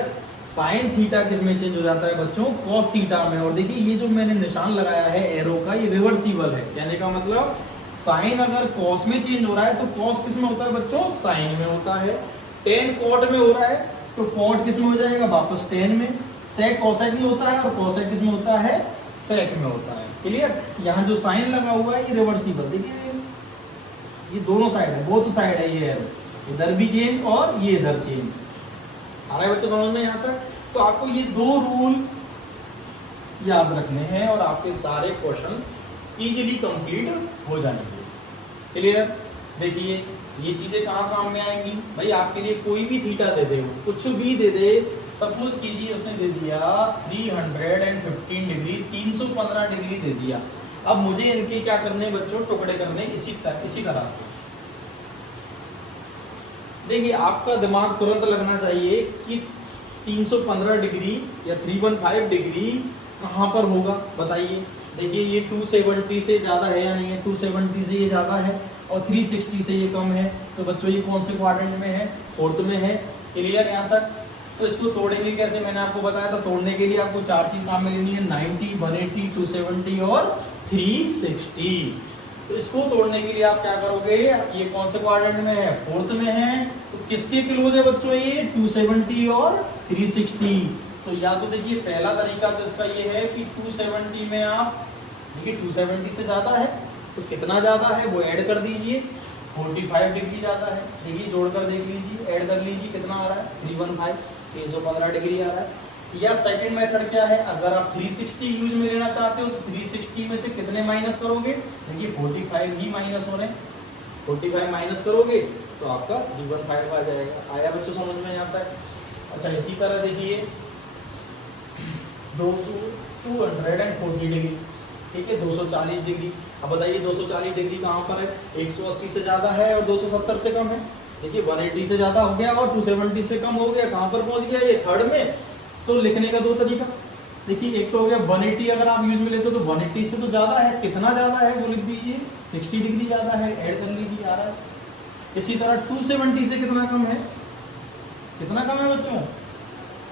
साइन थीटा किस में चेंज हो जाता है बच्चों? कॉस थीटा में। और देखिए ये जो मैंने निशान लगाया है एरो का, ये रिवर्सिबल है। कहने का मतलब साइन अगर कॉस में चेंज हो रहा है तो कॉस किस में होता है बच्चों, साइन में होता है। टेन कॉट में हो रहा है तो कॉट किस में हो जाएगा, वापस टेन में। सेक कॉसेक में होता है और कॉसेक किस में होता है, सेक में होता है। क्लियर। यहाँ जो साइन लगा हुआ है ये रिवर्सिबल, देखिए ये दोनों साइड है, बोथ साइड है, ये एरो इधर भी चेंज और ये इधर चेंज। आ रहा है बच्चों समझ में यहाँ तक। तो आपको ये दो रूल याद रखने हैं और आपके सारे क्वेश्चन इजीली कंप्लीट हो जाएंगे। क्लियर। देखिए ये चीजें कहाँ काम में आएंगी भाई, आपके लिए कोई भी थीटा दे दे, कुछ भी दे दे, सपोज कीजिए उसने दे दिया 315 डिग्री, 315 डिग्री दे दिया। अब मुझे इनके क्या करने बच्चों, टुकड़े करने इसी तरह से। देखिए आपका दिमाग तुरंत लगना चाहिए कि 315 डिग्री या 315 डिग्री कहाँ पर होगा बताइए। देखिए ये 270 से ज़्यादा है या नहीं है, 270 से ये ज़्यादा है और 360 से ये कम है। तो बच्चों ये कौन से क्वाड्रेंट में है, फोर्थ में है। क्लियर यहाँ तक। तो इसको तोड़ेंगे कैसे, मैंने आपको बताया था। तोड़ने के लिए आपको चार चीज़ काम में लेनी है, 90, 180, 270 और 360। तो इसको तोड़ने के लिए आप क्या करोगे, ये कौन से क्वाड्रेंट में है, फोर्थ में है। तो किसके क्लोज है बच्चों, ये 270 और 360। तो या तो देखिए पहला तरीका तो इसका ये है कि 270 में आप देखिए 270 से ज़्यादा है तो कितना ज़्यादा है वो ऐड कर दीजिए, 45 डिग्री ज़्यादा है। देखिए जोड़कर देख लीजिए, ऐड कर लीजिए, कितना आ रहा है 315, 315 डिग्री आ रहा है। या सेकंड मेथड क्या है, अगर आप 360 यूज में लेना चाहते हो तो 360 में से कितने माइनस करोगे, देखिए 45 ही माइनस हो रहे हैं, 45 माइनस करोगे तो आपका 315 आ जाएगा। आया बच्चों समझ में यहाँ तक। अच्छा इसी तरह देखिए 240 डिग्री, ठीक है 240 डिग्री। अब बताइए 240 डिग्री कहाँ पर है, 180 से ज़्यादा है और 270 से कम है। देखिए 180 से ज़्यादा हो गया और 270 से कम हो गया, कहाँ पर पहुँच गया, ये थर्ड में। तो लिखने का दो तरीका, देखिए एक तो हो गया 180, अगर आप यूज में लेते हो तो 180 से तो ज़्यादा है, कितना ज़्यादा है वो लिख दीजिए, 60 डिग्री ज़्यादा है, ऐड कर लीजिए, आ रहा है। इसी तरह 270 से कितना कम है, कितना कम है बच्चों,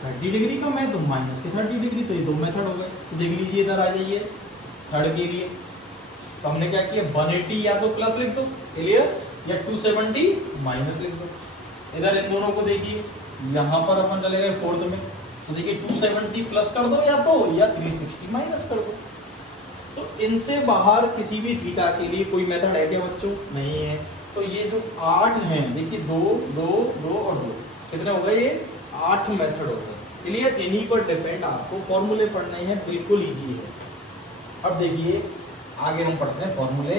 30 डिग्री कम है तो माइनस के 30 डिग्री। तो ये दो मेथड हो गए। तो देख लीजिए इधर आ जाइए थर्ड के लिए। तो हमने क्या किया, 180 या तो प्लस लिख दो, क्लियर, या 270 माइनस लिख दो। इधर इन दोनों को देखिए, यहाँ पर अपन चले गए फोर्थ में, तो देखिए 270 प्लस कर दो या तो, या 360 माइनस कर दो। तो इनसे बाहर किसी भी थीटा के लिए कोई मेथड है क्या बच्चों, नहीं है। तो ये जो 8 हैं, देखिए 2 2 2 और 2 कितने हो गए, ये 8 मेथड हो गए। क्लियर। इन्हीं पर डिपेंड आपको फॉर्मूले पढ़ने हैं, बिल्कुल इजी है। अब देखिए आगे हम पढ़ते हैं, फॉर्मूले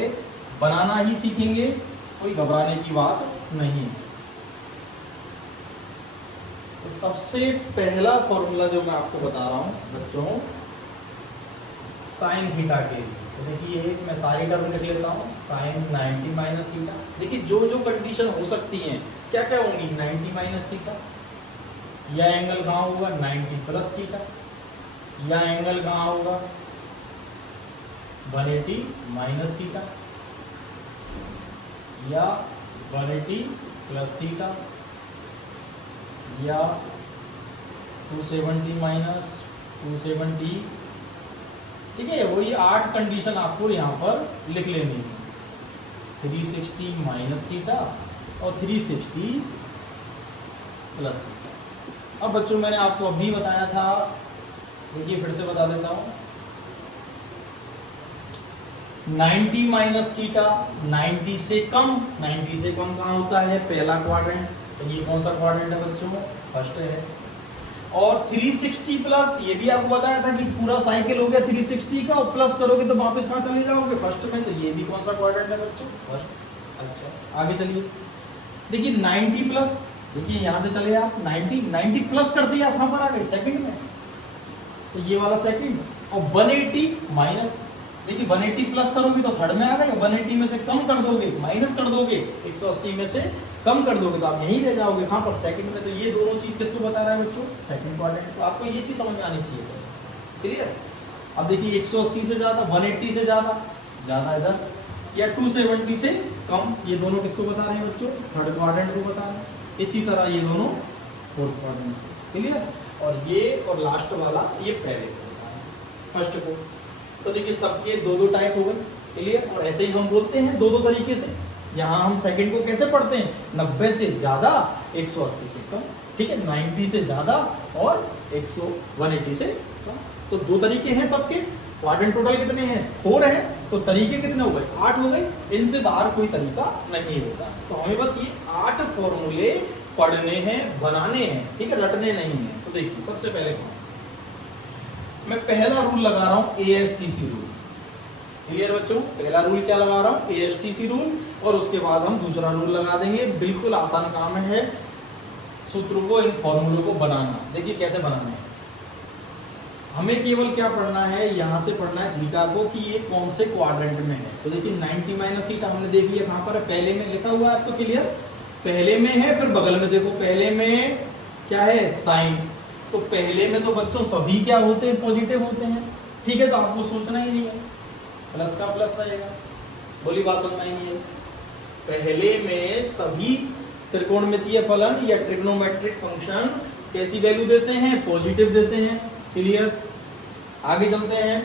बनाना ही सीखेंगे, कोई घबराने की बात नहीं। तो सबसे पहला फॉर्मूला जो मैं आपको बता रहा हूं बच्चों, साइन थीटा के लिए। तो देखिए मैं सारी टर्म लिख लेता हूँ, साइन 90 माइनस थीटा। देखिए जो जो कंडीशन हो सकती हैं क्या क्या होंगी, 90 माइनस थीटा, या एंगल कहाँ होगा 90 प्लस थीटा, या एंगल कहाँ होगा 180 माइनस थीटा, या 180 प्लस थीटा, या 270 माइनस 270। ठीक है, वही 8 कंडीशन आपको यहाँ पर लिख लेनी है। 360 माइनस थीटा और 360 प्लस थीटा। अब बच्चों मैंने आपको अभी बताया था, देखिए फिर से बता देता हूँ, 90 माइनस थीटा 90 से कम, 90 से कम कहाँ होता है, पहला क्वाड्रेंट। तो ये कौन सा क्वाड्रेंट है बच्चों, फर्स्ट है। और 360 प्लस, ये भी आपको बताया था कि पूरा साइकिल हो गया 360 का, और प्लस करोगे तो वापस कहाँ चले जाओगे, फर्स्ट में। तो ये भी कौन सा क्वाड्रेंट है बच्चों, फर्स्ट। अच्छा आगे चलिए, देखिए 90 प्लस, देखिए यहाँ से चले आप 90 प्लस कर दिया, कहाँ पर आ गए, सेकंड में। तो ये वाला सेकंड। और 180 माइनस, देखिए 180 प्लस करोगे तो थर्ड में आ गए, 180 में से कम कर दोगे, माइनस कर दोगे, 180 में से कम कर दोगे तो आप यहीं रह जाओगे, कहाँ पर, सेकंड में। तो ये दोनों चीज किसको बता रहा है बच्चों, सेकंड क्वाड्रेंट। तो आपको ये चीज समझ में आनी चाहिए, क्लियर। अब देखिए 180 से ज्यादा, 180 से ज्यादा इधर, या 270 से कम, ये दोनों किसको बता रहे हैं बच्चों, थर्ड क्वाड्रेंट को बता रहे हैं। इसी तरह ये दोनों फोर्थ क्वाड्रेंट, क्लियर। और ये और लास्ट वाला ये पहले को बता रहे हैं, फर्स्ट को। तो देखिए सबके दो टाइप हो गए, क्लियर। और ऐसे ही हम बोलते हैं दो दो तरीके से। यहाँ हम सेकंड को कैसे पढ़ते हैं, 90 से ज्यादा 180 से कम, ठीक है, 90 से ज्यादा और 180 से कम। तो दो तरीके हैं सबके। क्वाड्रेंट टोटल कितने हैं, 4 है, तो तरीके कितने हो गए, 8 हो गए। इनसे बाहर कोई तरीका नहीं होता। तो हमें बस ये 8 फॉर्मूले पढ़ने हैं, बनाने हैं, ठीक है, रटने नहीं है। तो देखिए सबसे पहले मैं पहला रूल लगा रहा हूं ASTC रूल। क्लियर बच्चों, पहला रूल क्या लगा रहा हूं, ASTC रूल, और उसके बाद हम दूसरा रूल लगा देंगे। बिल्कुल आसान काम है सूत्रों को, इन फॉर्मूलों को बनाना। देखिए कैसे बनाना है। हमें केवल क्या पढ़ना है, यहाँ से पढ़ना है थीटा को कि ये कौन से क्वाड्रेंट में है। तो देखिए 90 माइनस थीटा हमने देख लिया, कहाँ पर है, पहले में लिखा हुआ है। तो क्लियर, पहले में है, फिर बगल में देखो पहले में क्या है, साइन। तो पहले में तो बच्चों सभी क्या होते हैं, पॉजिटिव होते हैं, ठीक है। तो आपको सोचना ही नहीं है, प्लस का प्लस रहेगा। बोली बात समझ में आई नहीं है। पहले में सभी त्रिकोणमितीय फलन या ट्रिग्नोमेट्रिक फंक्शन कैसी वैल्यू देते हैं, पॉजिटिव देते हैं। क्लियर, आगे चलते हैं,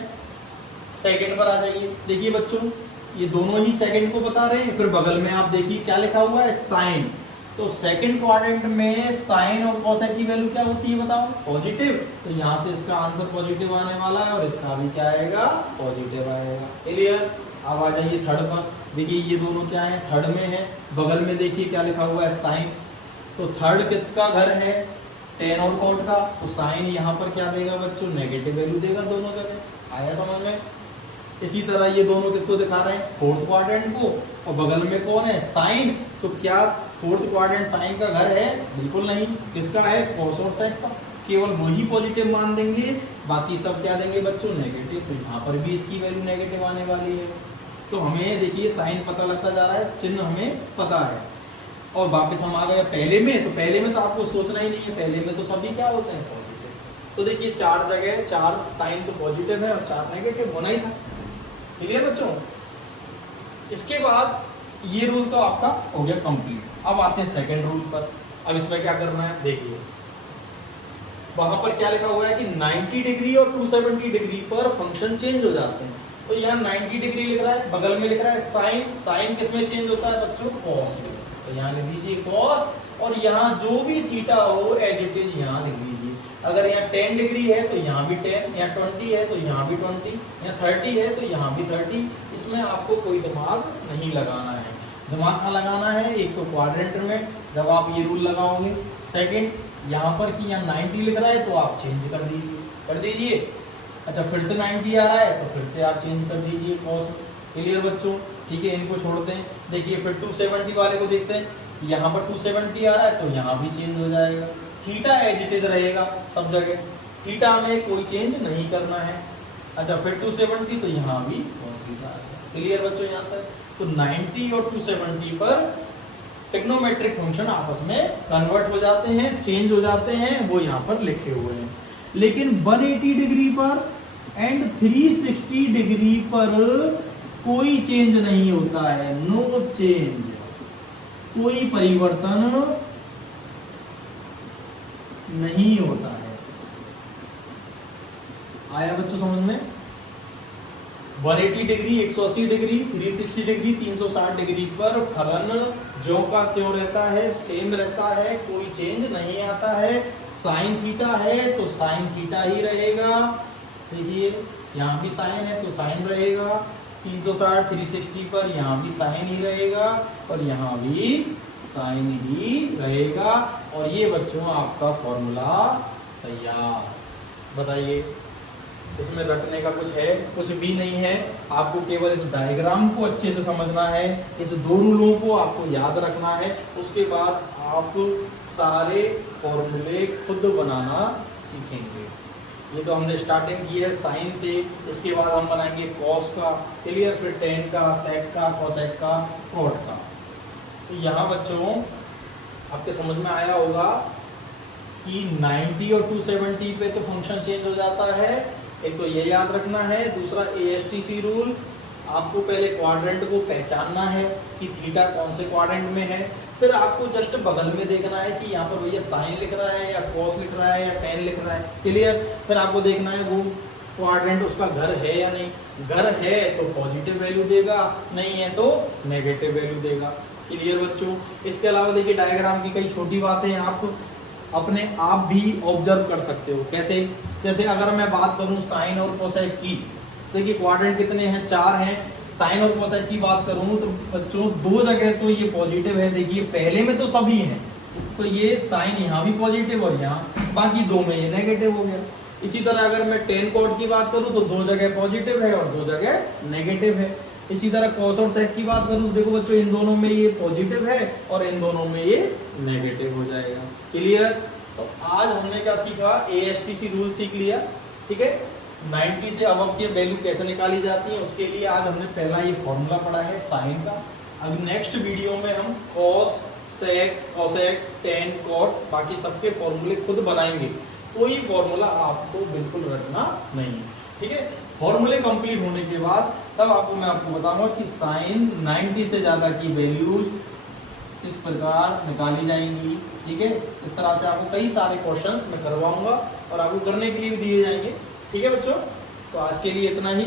सेकंड पर आ जाइए। देखिए बच्चों ये दोनों ही सेकंड को बता रहे हैं। फिर बगल में आप देखिए क्या लिखा हुआ है, साइन। तो सेकंड क्वाड्रेंट में साइन और कोसेक की वैल्यू क्या होती है बताओ, पॉजिटिव। तो यहाँ से इसका आंसर पॉजिटिव आने वाला है और इसका भी क्या आएगा, पॉजिटिव आएगा। क्लियर, अब आ जाइए थर्ड पर। देखिए ये दोनों क्या है, थर्ड में है। बगल में देखिए क्या लिखा हुआ है, साइन। तो थर्ड किसका घर है, टेन और कोट का। तो साइन यहाँ पर क्या देगा बच्चों, नेगेटिव वैल्यू देगा दोनों जगह। आया समझ में। इसी तरह ये दोनों किसको दिखा रहे हैं, फोर्थ क्वाड्रेंट को, और बगल में कौन है, साइन। तो क्या फोर्थ क्वाड्रेंट साइन का घर है, बिल्कुल नहीं। किसका है, कॉस और सेक का। केवल वही पॉजिटिव मान देंगे, बाकी सब क्या देंगे बच्चों, नेगेटिव। तो यहाँ पर भी इसकी वैल्यू नेगेटिव आने वाली है। तो हमें देखिए साइन पता लगता जा रहा है, चिन्ह हमें पता है। और वापस हम आ गए पहले में। तो पहले में तो आपको सोचना ही नहीं है, पहले में तो सभी क्या होते हैं, पॉजिटिव। तो देखिए 4 जगह 4 साइन तो पॉजिटिव है और 4 नेगेटिव होना ही था। क्लियर बच्चों। इसके बाद ये रूल तो आपका हो गया कंप्लीट। अब आते हैं सेकंड रूल पर। अब इसमें क्या करना है, देखिए वहां पर क्या लिखा हुआ है कि 90 डिग्री और 270 डिग्री पर फंक्शन चेंज हो जाते हैं। तो यहाँ 90 डिग्री लिख रहा है, बगल में लिख रहा है साइन। साइन किस में चेंज होता है बच्चों, कॉस में। तो यहाँ लिख दीजिए कॉस, और यहाँ जो भी थीटा हो एज इट इज यहाँ लिख दीजिए। अगर यहाँ 10 डिग्री है तो यहाँ भी 10, यहाँ 20 है तो यहाँ भी 20, यहाँ 30 है तो यहाँ भी 30। इसमें आपको कोई दिमाग नहीं लगाना है। दिमाग कहाँ लगाना है, एक तो क्वाड्रेंट में जब आप ये रूल लगाओगे, सेकंड यहाँ पर कि यहाँ 90 लिख रहा है तो आप चेंज कर दीजिए। अच्छा फिर से 90 आ रहा है तो फिर से आप चेंज कर दीजिए कॉस। क्लियर बच्चों, ठीक है, इनको छोड़ते हैं। देखिए फिर 270 वाले को देखते हैं, यहाँ पर 270 आ रहा है तो यहाँ भी चेंज हो जाएगा। थीटा एज इट इज रहेगा सब जगह, थीटा में कोई चेंज नहीं करना है। अच्छा फिर 270 तो यहाँ भी cos थीटा आएगा। क्लियर बच्चों यहाँ तक। तो 90 और 270 पर ट्रिग्नोमेट्रिक फंक्शन आपस में कन्वर्ट हो जाते हैं, चेंज हो जाते हैं, वो यहाँ पर लिखे हुए हैं। लेकिन 180 डिग्री पर एंड 360 डिग्री पर कोई चेंज नहीं होता है, नो चेंज, कोई परिवर्तन नहीं होता है। आया बच्चों समझ में। 180 डिग्री, 180 डिग्री, 360 डिग्री, 360 डिग्री पर फलन जो का त्यों रहता है, सेम रहता है, कोई चेंज नहीं आता है। साइन थीटा है तो साइन थीटा ही रहेगा। देखिए यहाँ भी साइन है तो साइन रहेगा। 360 360 पर यहाँ भी साइन ही रहेगा और यहाँ भी साइन ही रहेगा। और ये बच्चों आपका फॉर्मूला तैयार। बताइए इसमें रटने का कुछ है, कुछ भी नहीं है। आपको केवल इस डायग्राम को अच्छे से समझना है, इस दो रूलों को आपको याद रखना है। उसके बाद आप सारे फॉर्मूले खुद बनाना सीखेंगे। ये तो हमने स्टार्टिंग की है साइन से, इसके बाद हम बनाएंगे कॉस का, क्लियर, फिर टेन का, सेक का, कोसेक का, कॉट का। तो यहाँ बच्चों आपके समझ में आया होगा कि 90 और 270 पे तो फंक्शन चेंज हो जाता है। एक तो ये याद रखना है, दूसरा ASTC रूल। आपको पहले क्वाड्रेंट को पहचानना है कि थीटा कौन से क्वाड्रेंट में है। फिर आपको जस्ट बगल में देखना है कि यहाँ पर भैया साइन लिख रहा है या कॉस लिख रहा है या टेन लिख रहा है, क्लियर। फिर आपको देखना है वो क्वाड्रेंट उसका घर है या नहीं, घर है तो पॉजिटिव वैल्यू देगा, नहीं है तो नेगेटिव वैल्यू देगा। क्लियर बच्चों? इसके अलावा देखिए डायग्राम की कई छोटी बातें आप अपने आप भी ऑब्जर्व कर सकते हो। कैसे? जैसे अगर मैं बात करूं साइन और कोसेक की, देखिए क्वाड्रेंट कितने हैं, 4 हैं। साइन और कोसेक की बात करूं तो बच्चों 2 जगह तो ये पॉजिटिव है, देखिए पहले में तो सभी हैं, तो ये साइन यहाँ भी पॉजिटिव और यहाँ, बाकी 2 में ये नेगेटिव हो गया। इसी तरह अगर मैं टेन कोड की बात करूं तो 2 जगह पॉजिटिव है और 2 जगह नेगेटिव है। इसी तरह कॉस और सेक की बात करूं तो देखो बच्चों इन दोनों में ये पॉजिटिव है और इन दोनों में ये नेगेटिव हो जाएगा। क्लियर? तो आज हमने क्या सीखा, ASTC रूल सीख लिया। ठीक है, 90 से अबव की वैल्यू कैसे निकाली जाती है उसके लिए आज हमने पहला ये फॉर्मूला पढ़ा है साइन का। अब नेक्स्ट वीडियो में हम कॉस, सेक, कोसेक, टेन, कॉट बाकी सबके फॉर्मूले खुद बनाएंगे। कोई फॉर्मूला आपको बिल्कुल रखना नहीं है। ठीक है, फॉर्मूले कंप्लीट होने के बाद तब मैं आपको बताऊंगा कि साइन 90 से ज़्यादा की वैल्यूज किस प्रकार निकाली जाएंगी। ठीक है, इस तरह से आपको कई सारे क्वेश्चंस मैं करवाऊंगा और आपको करने के लिए भी दिए जाएंगे। ठीक है बच्चों, तो आज के लिए इतना ही।